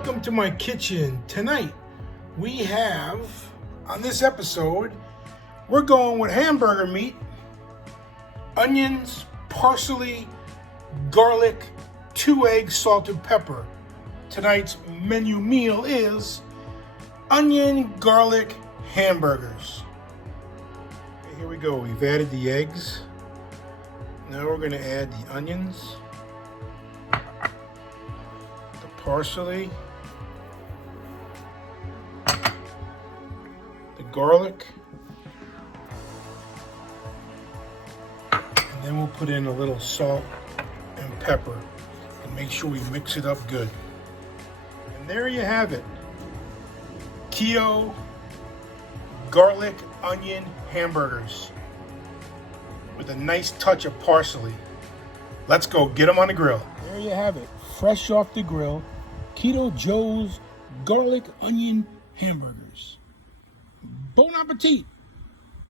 Welcome to my kitchen. Tonight we have, on this episode, we're going with hamburger meat, onions, parsley, garlic, 2 eggs, salt and pepper. Tonight's menu meal is onion garlic hamburgers. Okay, here we go. We've added the eggs. Now we're going to add the onions, the parsley, the garlic, and then we'll put in a little salt and pepper and make sure we mix it up good. And there you have it. Keto garlic onion hamburgers with a nice touch of parsley. Let's go get them on the grill. There you have it, fresh off the grill, Keto Joe's garlic onion hamburgers. Bon appetit!